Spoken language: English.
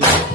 Thank you.